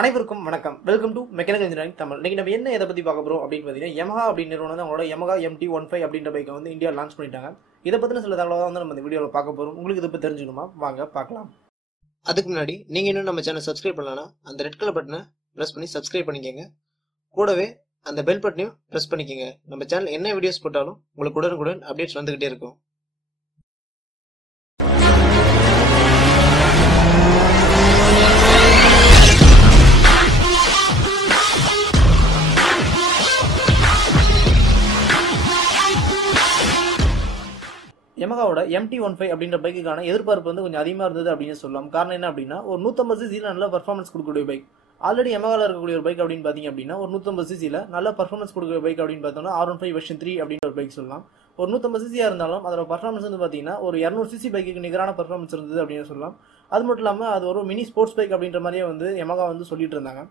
அனைவருக்கும் வணக்கம். Welcome to mechanical engineering Tamil. இன்னைக்கு நம்ம என்ன எதை பத்தி பார்க்க போறோம் அப்படின்னு பார்த்தீங்கன்னா, Yamaha அப்படின்னு நிறுவனம் வந்து அவங்களோட Yamaha MT-15 அப்படின்ற பைக்கை வந்து இந்தியா லான்ச் பண்ணிட்டாங்க. இதை பத்தின சில தகவலை வந்து நம்ம இந்த வீடியோவில் பார்க்க போறோம். உங்களுக்கு இதை பத்தி தெரிஞ்சுக்கணுமா? வாங்க பார்க்கலாம். அதுக்கு முன்னாடி நீங்க இன்னும் நம்ம சேனல் சப்ஸ்கிரைப் பண்ணலன்னா அந்த ரெட் கலர் பட்டனை பிரஸ் பண்ணி சப்ஸ்கிரைப் பண்ணிக்கங்க. கூடவே அந்த பெல் பட்டனையும் பிரஸ் பண்ணிக்கங்க. நம்ம சேனல் என்ன வீடியோஸ் போட்டாலும் உங்களுக்கு உடனுக்குடன் அப்டேட்ஸ் வந்துகிட்டே இருக்கும். Yamahaவோட MT-15 அப்படின்ற பைக்குக்கான எதிர்பார்ப்பு வந்து கொஞ்சம் அதிகமாக இருந்தது அப்படின்னு சொல்லலாம். காரணம் என்ன அப்படின்னா, ஒரு 150 சிசியில் நல்ல பர்ஃபார்மன்ஸ் கொடுக்கக்கூடிய பைக். ஆல்ரெடி Yamahaவில் இருக்கக்கூடிய ஒரு பைக் அப்படின்னு பார்த்தீங்க அப்படின்னா, ஒரு 150 சிசியில் நல்ல பர்ஃபார்மன்ஸ் கொடுக்கக்கூடிய பைக் அப்படின்னு பார்த்தோம்னா R15 வெர்ஷன் 3 அப்படின்ற ஒரு பைக் சொல்லலாம். ஒரு 150 சிசியாக இருந்தாலும் அதோட பர்ஃபார்மன்ஸ் வந்து பார்த்தீங்கன்னா ஒரு 200 சிசி பைக்கு நிகரான பர்ஃபார்மன்ஸ் இருந்தது அப்படின்னு சொல்லலாம். அது மட்டும் இல்லாமல் அது ஒரு மினி ஸ்போர்ட்ஸ் பைக் அப்படின்ற மாதிரியே வந்து Yamaha வந்து சொல்லிட்டு இருந்தாங்க.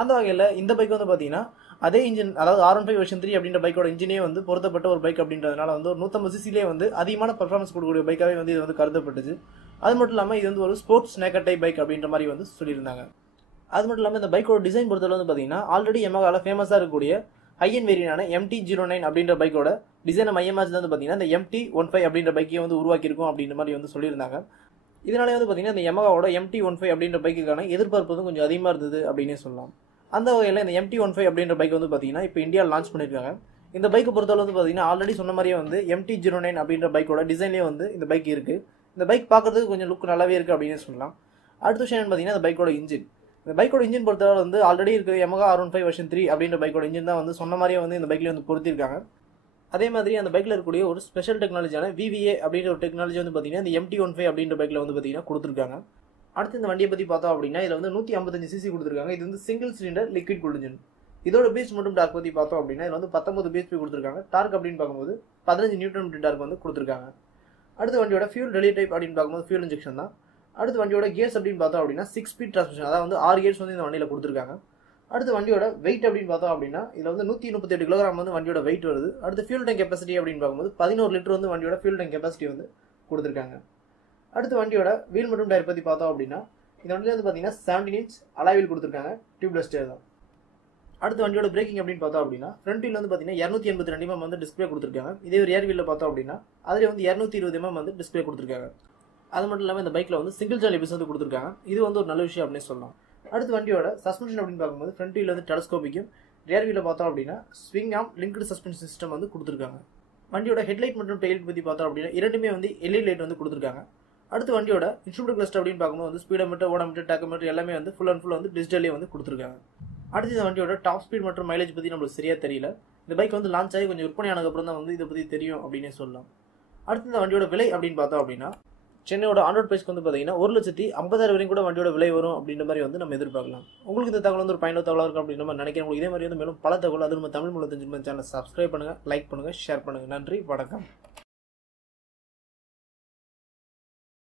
அந்த வகையில் இந்த பைக் வந்து பார்த்தீங்கன்னா அதே இன்ஜின், அதாவது R15 வெர்ஷன் 3 அப்படின்ற பைக்கோட இன்ஜினே வந்து பொருத்தப்பட்ட ஒரு பைக் அப்படின்றதுனால வந்து ஒரு 150 சிசிலே வந்து அதிகமான பர்ஃபார்மன்ஸ் கொடுக்கக்கூடிய பைக்காகவே வந்து இது வந்து கருதப்பட்டுச்சு. அது மட்டும் இல்லாமல் இது வந்து ஒரு ஸ்போர்ட்ஸ் நேக்கர் டைப் பைக் அப்படின்ற மாதிரி வந்து சொல்லியிருந்தாங்க. அது மட்டும் இல்லாமல் இந்த பைக்கோட டிசைன் பொறுத்தவரை வந்து பார்த்தீங்கன்னா ஆல்ரெடி Yamahaவில் ஃபேமஸாக இருக்கக்கூடிய ஹையன் வேரியனான MT-09 அப்படின்ற பைக்கோட டிசைனை மையமாக வந்து பார்த்தீங்கன்னா இந்த MT-15 அப்படின்ற பைக்கையும் வந்து உருவாக்கியிருக்கும் அப்படின்ற மாதிரி வந்து சொல்லியிருந்தாங்க. இதனாலே வந்து பார்த்தீங்கன்னா இந்த Yamahaவோட MT-15 அப்படின்ற பைக்குக்கான எதிர்பார்ப்பு வந்து கொஞ்சம் அதிகமாக இருந்தது அப்படின்னே சொல்லலாம். அந்த வகையில் இந்த MT-15 அப்படின்ற பைக் வந்து பார்த்தீங்கன்னா இப்போ இந்தியாவில் லான்ச் பண்ணியிருக்காங்க. இந்த பைக்கை பொறுத்தவரை வந்து பார்த்தீங்கன்னா ஆல்ரெடி சொன்ன மாதிரியே வந்து MT-09 அப்படின்ற பைக்கோட டிசைன்லேயே வந்து இந்த பைக் இருக்குது. இந்த பைக் பார்க்கறதுக்கு கொஞ்சம் லுக் நல்லாவே இருக்குது அப்படின்னு சொல்லலாம். அடுத்த விஷயம் பார்த்தீங்கன்னா இந்த பைக்கோட இன்ஜின். இந்த பைக்கோட இன்ஜின் பொறுத்தவரை வந்து ஆல்ரெடி இருக்கிற Yamaha R15 வெர்ஷன் 3 அப்படின்ற பைக்கோட இன்ஜின் தான் வந்து சொன்ன மாதிரியே வந்து இந்த பைக்லேயே வந்து பொருத்திருக்காங்க. அதே மாதிரி அந்த பைக்கில் இருக்கக்கூடிய ஒரு ஸ்பெஷல் டெக்னாலஜியான VVA அப்படின்ற ஒரு டெக்னாலஜி வந்து பார்த்தீங்கன்னா இந்த MT-15 அப்படின்ற பைக்கில் வந்து பார்த்தீங்கன்னா கொடுத்துருக்காங்க. அடுத்து இந்த வண்டியை பற்றி பார்த்தோம் அப்படின்னா இதில் வந்து 155 சிசி கொடுத்துருக்காங்க. இது வந்து single cylinder liquid cooled engine. இதோட பீச் மற்றும் டார்க் பற்றி பார்த்தோம் அப்படின்னா இதில் வந்து 19 பிஹெச்பி கொடுத்துருக்காங்க. டார்க் அப்படின்னு பார்க்கும்போது 15 நியூட்டன் மீட்டர் டார்க் வந்து கொடுத்துருக்காங்க. அடுத்து வண்டியோட ஃபியூல் ரெலி டைப் அப்படின்னு பார்க்கும்போது ஃபியூல் இன்ஜெக்ஷன் தான். அடுத்து வண்டியோட கியர்ஸ் அப்படின்னு பார்த்தோம் அப்படின்னா 6 ஸ்பீட் டிரான்ஸ்மிஷன், அதாவது வந்து 6 கியர்ஸ் வந்து இந்த வண்டியில் கொடுத்துருக்காங்க. அடுத்து வண்டியோட வெயிட் அப்படின்னு பார்த்தோம் அப்படின்னா இதில் வந்து 138 கிலோகிராம் வந்து வண்டியோட வெயிட் வருது. அடுத்து ஃபியூல் டேங்க் கெப்பாசிட்டி அப்படின்னு பார்க்கும்போது 11 லிட்டர் வந்து வண்டியோட ஃபியூல் டேங்க் கெப்பாசிட்டி வந்து கொடுத்துருக்காங்க. அடுத்து வண்டியோட வீல் மற்றும் டயர் பற்றி பார்த்தோம் அப்படின்னா இந்த வண்டியில் வந்து பார்த்தீங்கன்னா 17 இன்ச் அலாய் வீல் கொடுத்துருக்காங்க. டியூப்லெஸ் டயர் தான். அடுத்து வண்டியோட பிரேக்கிங் அப்படின்னு பார்த்தோம் அப்படின்னா ஃப்ரண்ட் வீல் வந்து பார்த்தீங்கன்னா 282 mm வந்து டிஸ்பிளே கொடுத்துருக்காங்க. இதே ஒரு ரியர் வீலில் பார்த்தோம் அப்படின்னா அதில் வந்து 220 mm வந்து டிஸ்பிளே கொடுத்துருக்காங்க. அது மட்டும் இல்லாமல் இந்த பைக்கில் வந்து சிங்கிள் சேனல் ஏபிஎஸ் வந்து கொடுத்துருக்காங்க. இது வந்து ஒரு நல்ல விஷயம் அப்படின்னு சொல்லலாம். அடுத்து வண்டியோட சஸ்பென்ஷன் அப்படின்னு பார்க்கும்போது ஃப்ரண்ட் வீல் வந்து டெலஸ்கோபிக்கும், ரியர் வீலில் பார்த்தோம் அப்படின்னா ஸ்விங் ஆம் லிங்க்டு சஸ்பென்ஷன் சிஸ்டம் வந்து கொடுத்துருக்காங்க. வண்டியோட ஹெட்லைட் மற்றும் டெயில் பற்றி பார்த்தோம் அப்படின்னா இரண்டுமே வந்து LED லைட் வந்து கொடுத்துருக்காங்க. அடுத்து வண்டியோட இன்ஸ்ட்ருமெண்ட் கிளஸ்டர் அப்படின்னு பார்க்கும்போது வந்து ஸ்பீடோமீட்டர், ஓடோமீட்டர், டாக்கோமீட்டர் எல்லாமே வந்து ஃபுல் அண்ட் ஃபுல் வந்து டிஜிட்டலே வந்து கொடுத்துருக்காங்க. அடுத்து இந்த வண்டியோட டாப் ஸ்பீட் மற்றும் மைலேஜ் பற்றி நம்மளுக்கு சரியாக தெரியல. இந்த பைக் வந்து லான்ச் ஆகி கொஞ்சம் விற்பனையானதுக்கப்புறம் தான் வந்து இதை பற்றி தெரியும் அப்படின்னே சொல்லலாம். அடுத்து இந்த வண்டியோட விலை அப்படின்னு பார்த்தோம் அப்படின்னா சென்னையோட ஆன்-ரோட் பிரைஸ்க்கு வந்து பார்த்தீங்கன்னா 1,50,000 வரைக்கும் கூட வண்டியோட விலை வரும் அப்படின்ற மாதிரி வந்து நம்ம எதிர்பார்க்கலாம். உங்களுக்கு இந்த தகவல் வந்து ஒரு பயனுள்ள தகவலாக இருக்கும் அப்படின்னு நம்ம நினைக்கிறேன். உங்களுக்கு இதே மாதிரி வந்து மேலும் பல தகவல் அது நம்ம தமிழ் மூலம் தெரிஞ்சு சேனலை சப்ஸ்கிரைப் பண்ணுங்கள், லைக் பண்ணுங்கள், ஷேர் பண்ணுங்கள். நன்றி, வணக்கம்.